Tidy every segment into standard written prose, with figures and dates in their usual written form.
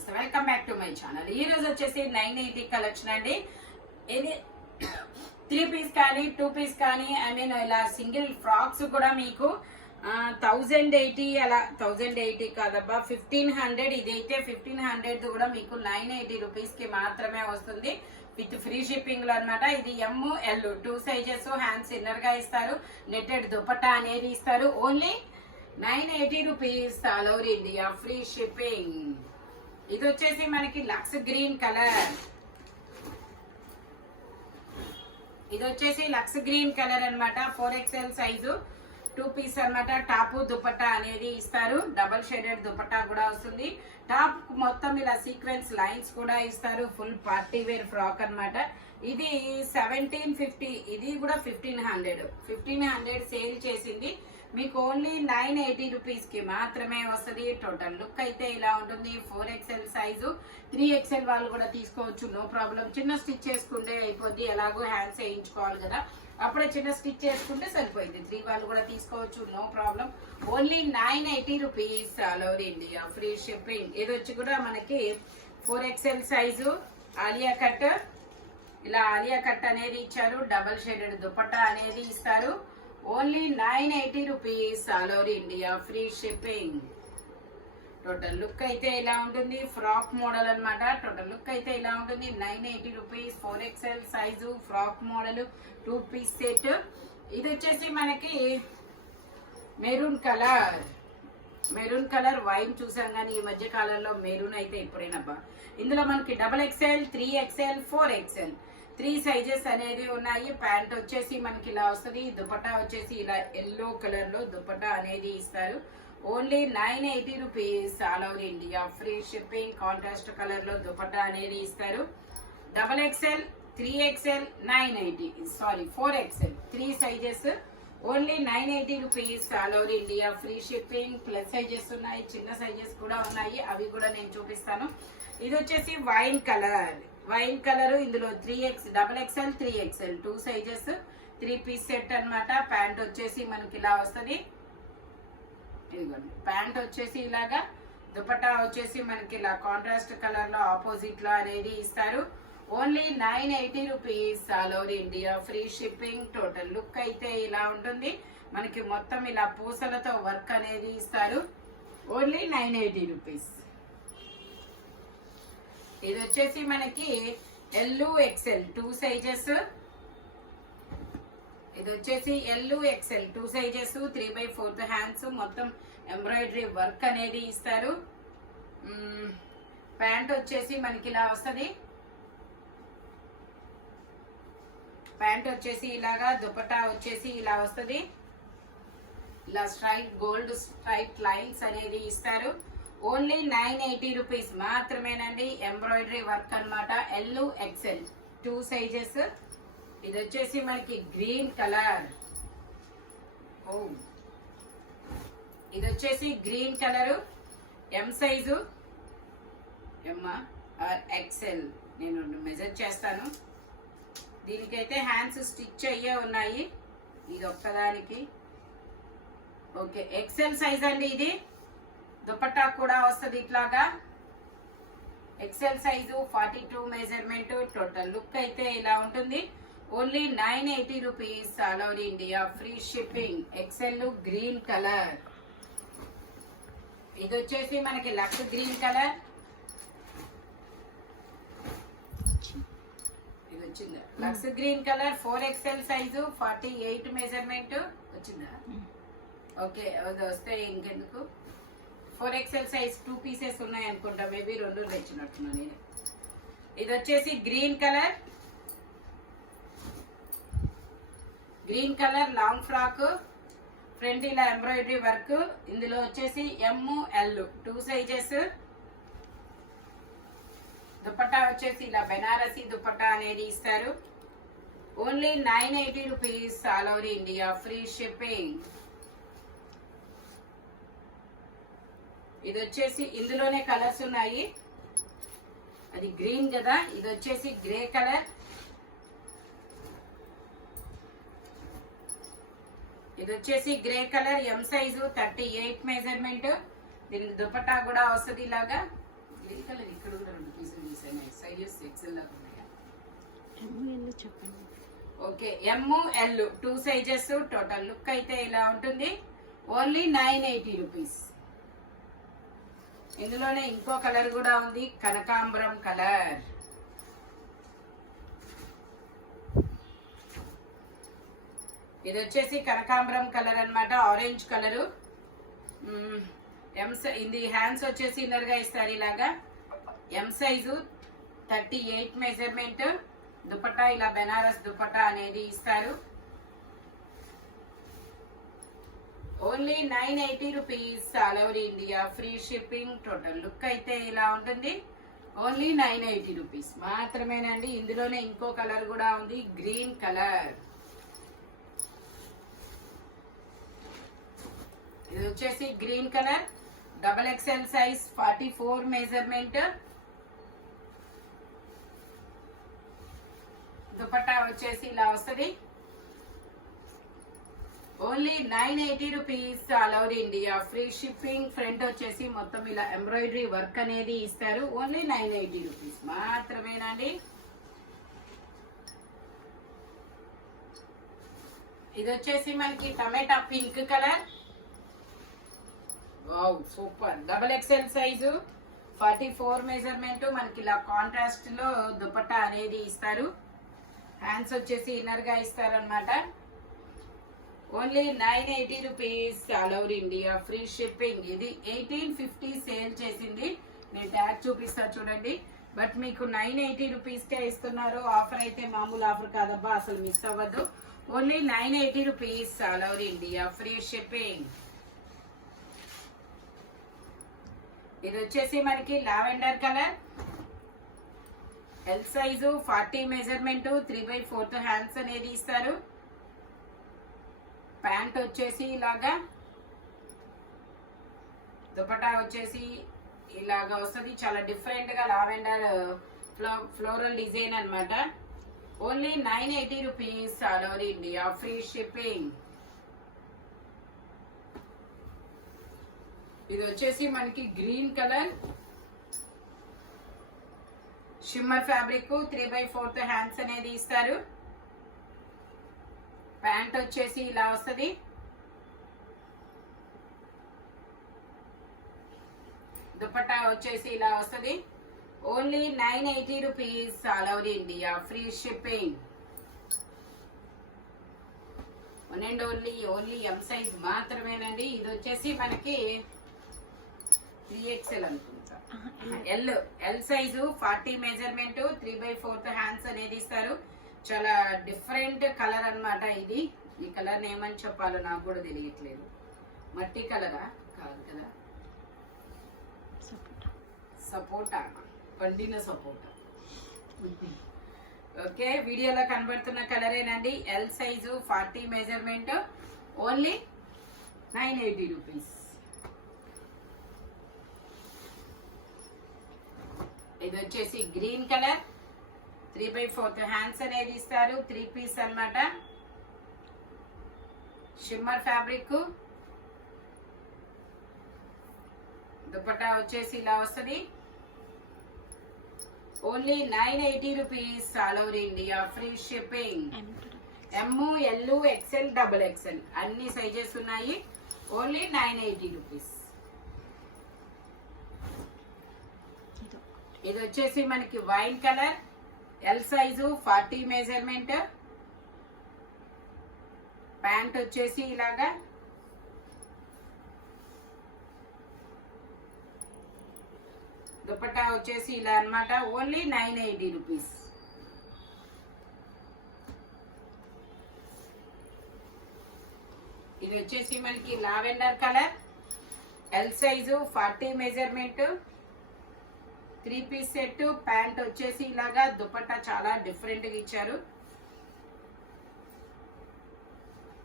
నమస్తే, welcome back to my channel. ఈ రోజు వచ్చేసి 980 కలెక్షన్ అండి. ఇది 3 పీస్ కానీ 2 పీస్ కానీ ఇలా సింగిల్ ఫ్రాక్స్ కూడా మీకు 1080 అలా 1080 కాదబ్బా 1500. ఇదైతే 1500 కూడా మీకు 980 రూపీస్ కి మాత్రమే వస్తుంది విత్ ఫ్రీ షిప్పింగ్ లో అనమాట. ఇది ML 2 సైజెస్, హ్యాండ్స్ ఇన్నర్ గా ఇస్తారు, నెట్టెడ్ దుపట్టా అనేది ఇస్తారు. Only 980 rupees all over India, free shipping. ఇది వచ్చేసి మనకి లక్స్ గ్రీన్ కలర్. ఇది వచ్చేసి లక్స్ గ్రీన్ కలర్ అనమాట. 4XL సైజు 2 పీస్ అనమాట. టాప్ దుపట్టా అనేది ఇస్తారు, డబల్ షేడెడ్ దుపట్టా కూడా వస్తుంది. టాప్ మొత్తం ఇలా సీక్వెన్స్ లైన్స్ కూడా ఇస్తారు. ఫుల్ పార్టీ వేర్ ఫ్రాక్ అనమాట. ఇది 1750, ఇది కూడా 1500 సేల్ చేసింది. మీకు ఓన్లీ 980 రూపీస్ కి మాత్రమే వస్తుంది. టోటల్ లుక్ అయితే ఇలా ఉంటుంది. 4XL సైజు, 3XL వాళ్ళు కూడా తీసుకోవచ్చు, నో ప్రాబ్లం. చిన్న స్టిచ్ చేసుకుంటే అయిపోద్ది, ఎలాగో హ్యాండ్స్ వేయించుకోవాలి కదా, అప్పుడే చిన్న స్టిచ్ చేసుకుంటే సరిపోయింది. 3 వాళ్ళు కూడా తీసుకోవచ్చు, no problem. Only 980 rupees all over India, free shipping. ఇది వచ్చి కూడా మనకి 4XL సైజు ఆలియా కట్. ఇలా ఆలియా కట్ అనేది ఇచ్చారు, డబల్ షేడెడ్ దుపట్టా అనేది ఇస్తారు. Only 980 rupees all over India, free shipping. Total look అయితే ఇలా ఉంటుంది. ఫ్రాక్ మోడల్ అనమాట. టోటల్ లుక్ అయితే ఇలా ఉంటుంది. 980 rupees, 4XL size, frock model, 2 piece set. ఇది వచ్చేసి మనకి maroon colour. Maroon colour wine చూసాం కానీ ఈ మధ్య కాలంలో మెరూన్ అయితే ఇప్పుడేనబ్బా. ఇందులో మనకి XXL, 3XL, 4XL 3 సైజెస్ అనేది ఉన్నాయి. ప్యాంట్ వచ్చేసి మనకి ఇలా వస్తుంది. దుపట్టా వచ్చేసి ఇలా ఎల్లో కలర్ లో దుపట్టా అనేది ఇస్తారు. Only 980 rupees all over India, free shipping. Contrast colour లో దుపట్టా అనేది ఇస్తారు. XXL, 3XL, 980, sorry 4XL 3 sizes. Only 980 rupees all over India, free shipping. Plus sizes ఉన్నాయి, చిన్న సైజెస్ కూడా ఉన్నాయి, అవి కూడా నేను చూపిస్తాను. ఇది వచ్చేసి వైన్ కలర్. వైన్ కలర్, ఇందులో XXL, 3XL 2 sizes, 3 piece set అనమాట. ప్యాంట్ వచ్చేసి మనకి ఇలా వస్తుంది. ఇదిగోండి, ప్యాంట్ వచ్చేసి ఇలాగా, దుపట్టా వచ్చేసి మనకి ఇలా కాంట్రాస్ట్ కలర్ లో ఆపోజిట్ లో అనేది ఇస్తారు. Only 980 rupees all over India, free shipping. Total look అయితే ఇలా ఉంటుంది. మనకి మొత్తం ఇలా పూసలతో వర్క్ అనేది ఇస్తారు. Only 980 rupees. ఇది వచ్చేసి మనకి XL 2 సైజెస్. ఇది వచ్చేసి XL 2 సైజెస్, 3/4 హ్యాండ్స్, మొత్తం ఎంబ్రాయిడరీ వర్క్ అనేది ఇస్తారు. ప్యాంట్ వచ్చేసి మనకి ఇలా వస్తుంది. ప్యాంట్ వచ్చేసి ఇలాగా, దుపట్టా వచ్చేసి ఇలా వస్తుంది. ఇలా స్ట్రైట్ గోల్డ్ స్ట్రైట్ లైన్స్ అనేది ఇస్తారు. ఓన్లీ 980 రూపీస్ మాత్రమేనండి. ఎంబ్రాయిడరీ వర్క్ అనమాట. XL 2 sizes. ఇది వచ్చేసి మనకి గ్రీన్ కలర్. ఇది వచ్చేసి green colour, M size, XL. నేను మెజర్ చేస్తాను. దీనికైతే హ్యాండ్స్ స్టిచ్ అయ్యే ఉన్నాయి, ఇది ఒక్కదానికి. ఓకే, XL సైజ్ అండి. ఇది దుపట్టా కూడా వస్తుంది ఇట్లాగా. XL size, 42 measurement. Total look అయితే ఇలా ఉంటుంది. Only 980 rupees all over India, free shipping. XL green colour. ఇది వచ్చేసి మనకి లక్స్ గ్రీన్ కలర్. ఇది వచ్చిందా lux green colour, 4XL size, 48 measurement. వచ్చిందా? ఓకే, అది వస్తే ఇంకెందుకు. 4XL సైజ్ 2 పీసెస్ ఉన్నాయి అనుకుంటా, మేబీ 2 తెచ్చినట్టున్నా నేను. ఇది వచ్చేసి green colour. Green colour long frock, front ఇలా ఎంబ్రాయిడరీ వర్క్. ఇందులో వచ్చేసి ML 2 సైజెస్. దుపట్టా వచ్చేసి ఇలా బెనారసీ దుపట్టా అనేది ఇస్తారు. Only 980 rupees all over India, free shipping. ఇది వచ్చేసి ఇందులోనే కలర్స్ ఉన్నాయి. అది గ్రీన్ కదా, ఇది వచ్చేసి గ్రే కలర్. ఇది వచ్చేసి grey colour, M size, 38 measurement. దీనికి దుపట్టా కూడా వస్తుంది ఇలాగా. గ్రీన్ కలర్ ఇక్కడ కూడా 2 పీసులు తీసాను. సైజెస్ ఎక్సెల్ దాకా ఉన్నాయా? చెప్పండి. Okay, ML 2 sizes. Total look అయితే ఇలా ఉంటుంది. Only 980 rupees. ఇందులోనే ఇంకో కలర్ కూడా ఉంది, కనకాంబరం కలర్. ఇది వచ్చేసి కనకాంబరం కలర్ అన్నమాట, ఆరెంజ్ కలరు. ఇది హ్యాండ్స్ వచ్చేసి ఇన్నర్ గా ఇస్తారు ఇలాగా. M size 38 measurement. దుపట్టా ఇలా బెనారస్ దుపట్టా అనేది ఇస్తారు. Only 980 rupees, all over India, free shipping. Total look అయితే ఇలా ఉంటుంది. ఓన్లీ 980 రూపీస్ మాత్రమేనండి. ఇందులోనే ఇంకో కలర్ కూడా ఉంది, గ్రీన్ కలర్. ఇది వచ్చేసి green colour, XXL size, 44 measurement. Dupatta వచ్చేసి ఇలా వస్తుంది. Only 980 rupees, all over India, free shipping. Front వచ్చేసి మొత్తం ఇలా ఎంబ్రాయిడరీ వర్క్ అనేది ఇస్తారు. ఓన్లీ 980 రూపీస్ మాత్రమేనండి. ఇది వచ్చేసి మనకి tomato pink colour. Wow, super. XXL size, 44 measurement. మనకి ఇలా కాంట్రాస్ట్ లో దుపట్టా అనేది ఇస్తారు. హ్యాండ్స్ వచ్చేసి ఇన్నర్ గా ఇస్తారు అన్నమాట. Only 980 rupees, all over India, free shipping. ఇది 1850 సేల్ చేసింది. నేను ట్యాగ్ చూపిస్తా చూడండి. బట్ మీకు 980 రూపీస్కే ఇస్తున్నారు. ఆఫర్ అయితే మామూలు ఆఫర్ కాదబ్బా, అసలు మిస్ అవ్వద్దు. Only 980 rupees, all over India, free shipping. ఇది వచ్చేసి మనకి lavender colour. L size, 40 measurement, 3/4 hands అనేది ఇస్తారు. ప్యాంట్ వచ్చేసి ఇలాగా, దుపట్టా వచ్చేసి ఇలాగా వస్తుంది. చాలా డిఫరెంట్ గా లావెండర్ ఫ్లోరల్ డిజైన్ అన్నమాట. Only 980 rupees, all over India, free shipping. ఇది వచ్చేసి మనకి green colour, shimmer fabric, 3/4 hands అనేది ఇస్తారు. ప్యాంట్ వచ్చేసి ఇలా వస్తుంది. దుపట్టా వచ్చేసి ఇలా వస్తుంది. Only 980 rupees, all over India, free shipping. One and only M size మాత్రమేనండి. ఇది వచ్చేసి మనకి 3XL అనుకుంటా. ఎల్ సైజు, 40 మెజర్మెంట్, 3/4 హ్యాండ్స్ అనేది ఇస్తారు. చాలా డిఫరెంట్ కలర్ అన్నమాట ఇది. ఈ కలర్ ఏమని చెప్పాలో నాకు కూడా తెలియట్లేదు. మట్టి కలరా? కాదు కదా, సపోటా, పండిన సపోటా. ఓకే, వీడియోలో కనబడుతున్న కలరేనండి. L size, 40 measurement, only 980 rupees. ఇది వచ్చేసి గ్రీన్ కలర్, 3/4 హ్యాండ్స్ అనేది ఇస్తారు. 3 పీస్ అన్నమాట. Shimmer fabric. దుపట్టా వచ్చేసి ఇలా వస్తుంది. Only 980 rupees, all over India, free shipping. ML, XL, XXL అన్ని సైజెస్ ఉన్నాయి. Only 980 rupees. ఇది వచ్చేసి మనకి wine colour, L size, 40 measurement. Pant వచ్చేసి ఇలాగా, దుపట్టా వచ్చేసి ఇలా అన్నమాట. Only 980 rupees. ఇది వచ్చేసి మనకి lavender colour, L size, 40 measurement, 3 piece set. Pant వచ్చేసి ఇలాగా, దుపట్టా చాలా డిఫరెంట్ గా ఇచ్చారు.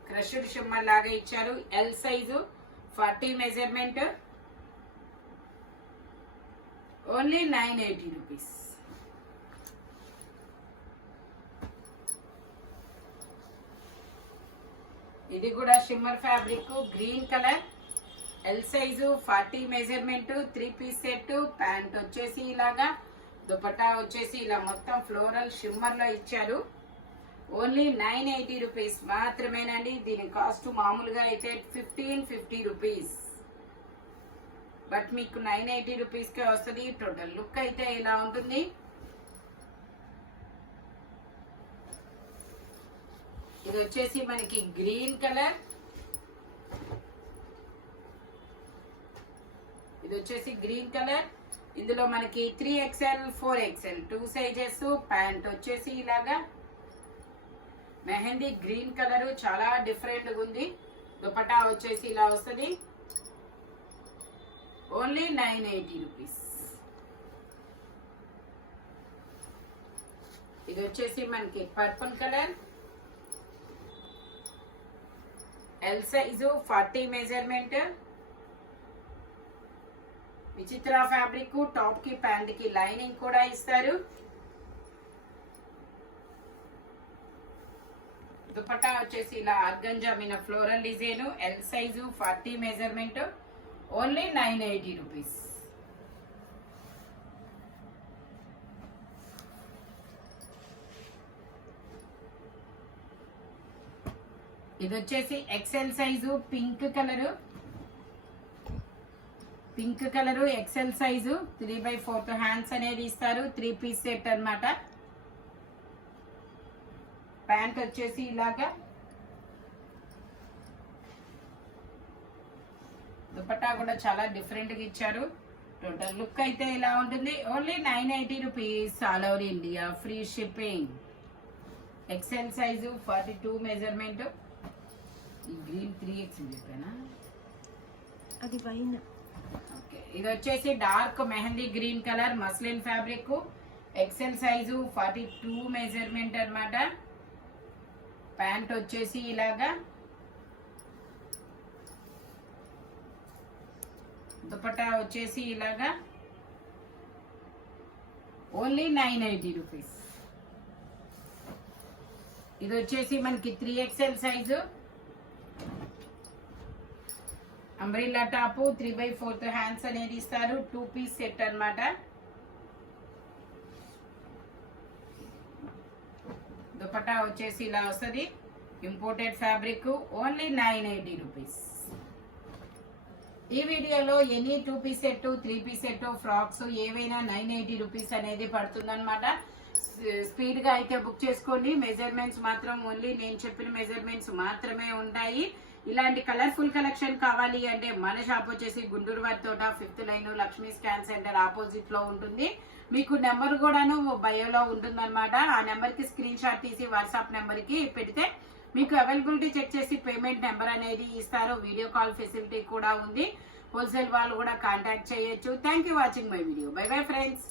క్రష్డ్ షిమ్మర్ లాగా ఇచ్చారు. L size, 40 measurement, only 980 rupees. ఇది కూడా shimmer fabric, green colour, L size 40 measurement 3 piece set. Pant వచ్చేసి ఇలాగా, దుపట్టా వచ్చేసి ఇలా మొత్తం ఫ్లోరల్ షిమ్మర్ లో ఇచ్చారు. ఓన్లీ 980 రూపీస్ మాత్రమేనండి. దీని కాస్ట్ మామూలుగా అయితే 1550 రూపీస్, బట్ మీకు 980 రూపీస్ కే వస్తుంది. టోటల్ లుక్ అయితే ఇలా ఉంటుంది. ఇది వచ్చేసి మనకి గ్రీన్ కలర్, ఇది వచ్చేసి గ్రీన్ కలర్. ఇందులో మనకి 3XL 4XL 2 సైజెస్. ప్యాంట్ వచ్చేసి ఇలాగా మెహందీ గ్రీన్ కలర్, చాలా డిఫరెంట్ గా ఉంది. దుపట్టా వచ్చేసి ఇలా వస్తుంది. Only 980 rupees. ఇది వచ్చేసి మనకి purple colour, L size 40 measurement. విచిత్ర ఫ్యాబ్రిక్, టాప్ కి ప్యాంట్ కి లైనింగ్ కూడా ఇస్తారు. దుపట్టా వచ్చేసి ఇలా ఆర్గంజా మీద floral design, L size 40 measurement. Only 980 rupees. ఇది వచ్చేసి XL size pink colour, XL size 3/4 hands అనేది ఇస్తారు. 3 పీస్ సెట్ అన్నమాట. ప్యాంట్ వచ్చేసి ఇలాగా, దుపట్టా కూడా చాలా డిఫరెంట్ గా ఇచ్చారు. టోటల్ లుక్ అయితే ఇలా ఉంటుంది. Only 980 rupees, all over India free shipping. XL size 42 measurement. ఈ గ్రీన్ 3XL చెప్పానా, అది వైన్. ఓకే, ఇది వచ్చేసి dark mehndi green colour muslin fabric. XL size 42 measurement అన్నమాట. ప్యాంట్ వచ్చేసి ఇలాగా, దుపట్టా వచ్చేసి ఇలాగా. Only 980 rupees. ఇది వచ్చేసి మనకి 3XL size umbrella top, 3/4 hands అనేది ఇస్తారు. 2 పీస్ సెట్ అన్నమాట. దుపట్టా వచ్చేసి ఇలా వస్తుంది. Imported fabric. Only 980 rupees. ఈ వీడియోలో any 2 piece set, 3 piece set, frocks ఏవైనా 980 రూపీస్ అనేది పడుతుందన్నమాట. స్పీడ్ గా అయితే బుక్ చేసుకోండి. మెజర్మెంట్స్ మాత్రం ఓన్లీ నేను చెప్పిన మెజర్మెంట్స్ మాత్రమే ఉంటాయి. ఇలాంటి కలర్ఫుల్ కలెక్షన్ కావాలి అంటే మన షాప్ వచ్చేసి గుంటూరు వారి తోట 5th line Lakshmi scan centre opposite లో ఉంటుంది. మీకు నెంబర్ కూడాను బయోలో ఉంటుందన్నమాట. ఆ నెంబర్ కి స్క్రీన్ షాట్ తీసి వాట్సాప్ నెంబర్ కి పెడితే మీకు అవైలబిలిటీ చెక్ చేసి పేమెంట్ నెంబర్ అనేది ఇస్తారు. వీడియో కాల్ ఫెసిలిటీ కూడా ఉంది. హోల్సేల్ వాళ్ళు కూడా కాంటాక్ట్ చేయొచ్చు. Thank you watching my video. By bye friends.